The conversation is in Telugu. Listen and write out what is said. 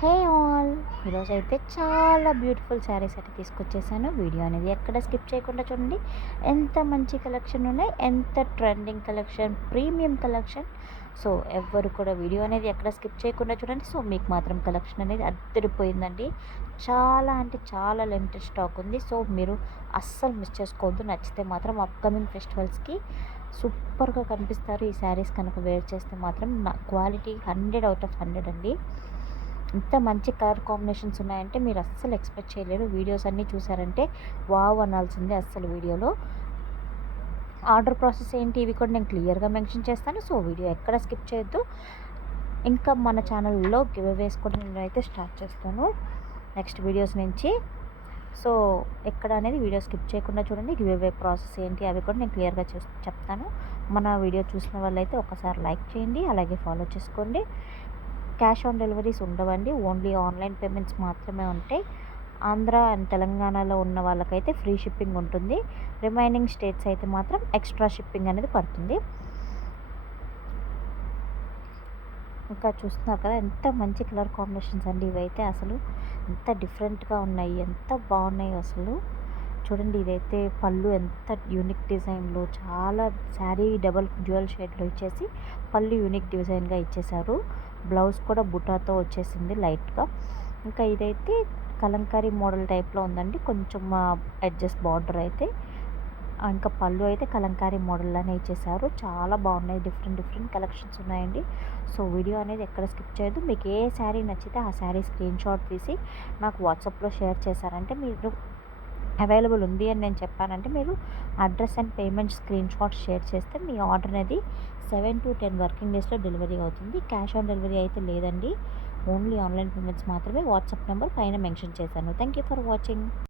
Hey all! ఈరోజైతే చాలా బ్యూటిఫుల్ శారీస్ అయితే తీసుకొచ్చేసాను. వీడియో అనేది ఎక్కడ స్కిప్ చేయకుండా చూడండి. ఎంత మంచి కలెక్షన్ ఉన్నాయి, ఎంత trending collection, premium collection. So, ఎవ్వరు కూడా వీడియో అనేది ఎక్కడ స్కిప్ చేయకుండా చూడండి. సో, మీకు మాత్రం కలెక్షన్ అనేది అద్దరిపోయిందండి. చాలా అంటే చాలా లిమిటెడ్ స్టాక్ ఉంది. సో, మీరు అస్సలు మిస్ చేసుకోవద్దు. నచ్చితే మాత్రం అప్‌కమింగ్ ఫెస్టివల్స్‌కి సూపర్‌గా కనిపిస్తారు. ఈ శారీస్ కనుక వేర్ చేస్తే మాత్రం క్వాలిటీ 100 ఔట్ ఆఫ్ 100 అండి. ఇంత మంచి కలర్ కాంబినేషన్స్ ఉన్నాయంటే మీరు అస్సలు ఎక్స్పెక్ట్ చేయలేరు. వీడియోస్ అన్నీ చూసారంటే వావ్ అనాల్సిందే అస్సలు వీడియోలో. ఆర్డర్ ప్రాసెస్ ఏంటి ఇవి కూడా నేను క్లియర్‌గా మెన్షన్ చేస్తాను. సో, వీడియో ఎక్కడ స్కిప్ చేయొద్దు. ఇంకా మన ఛానల్‌లో గివ్ అవేస్ కూడా నేనైతే స్టార్ట్ చేస్తాను నెక్స్ట్ వీడియోస్ నుంచి. సో, ఎక్కడ అనేది వీడియో స్కిప్ చేయకుండా చూడండి. గివ్ అవే ప్రాసెస్ ఏంటి అవి కూడా నేను క్లియర్‌గా చెప్తాను. మన వీడియో చూసిన వాళ్ళైతే ఒకసారి లైక్ చేయండి. అలాగే ఫాలో చేసుకోండి. క్యాష్ ఆన్ డెలివరీస్ ఉండవండి. ఓన్లీ ఆన్లైన్ పేమెంట్స్ మాత్రమే ఉంటాయి. ఆంధ్ర అండ్ తెలంగాణలో ఉన్న వాళ్ళకైతే ఫ్రీ షిప్పింగ్ ఉంటుంది. రిమైనింగ్ స్టేట్స్ అయితే మాత్రం ఎక్స్ట్రా షిప్పింగ్ అనేది పడుతుంది. ఇంకా చూస్తున్నారు కదా ఎంత మంచి కలర్ కాంబినేషన్స్ అండి ఇవైతే. అసలు ఎంత డిఫరెంట్గా ఉన్నాయి, ఎంత బాగున్నాయి అసలు. చూడండి ఇదైతే పళ్ళు ఎంత యూనిక్ డిజైన్లో, చాలా శారీ డబల్ డ్యూయల్ షేడ్లో ఇచ్చేసి పళ్ళు యూనిక్ డిజైన్గా ఇచ్చేసారు. బ్లౌజ్ కూడా బుటాతో వచ్చేసింది లైట్గా. ఇంకా ఇదైతే కలంకారీ మోడల్ టైప్లో ఉందండి. కొంచెం ఎడ్జెస్ బార్డర్ అయితే, ఇంకా పళ్ళు అయితే కలంకారీ మోడల్లోనే ఇచ్చేసారు. చాలా బాగున్నాయి. డిఫరెంట్ డిఫరెంట్ కలెక్షన్స్ ఉన్నాయండి. సో, వీడియో అనేది ఎక్కడ స్కిప్ చేయొద్దు. మీకు ఏ శారీ నచ్చితే ఆ శారీ స్క్రీన్ షాట్ తీసి నాకు వాట్సాప్లో షేర్ చేశారంటే, మీరు అవైలబుల్ ఉంది అని నేను చెప్పానంటే, మీరు address and payment screen shot share చేస్తే మీ ఆర్డర్ అనేది 7 to 10 వర్కింగ్ డేస్లో డెలివరీ అవుతుంది. క్యాష్ ఆన్ డెలివరీ అయితే లేదండి. ఓన్లీ ఆన్లైన్ పేమెంట్స్ మాత్రమే. వాట్సాప్ నెంబర్ పైన మెన్షన్ చేశాను. Thank you for watching.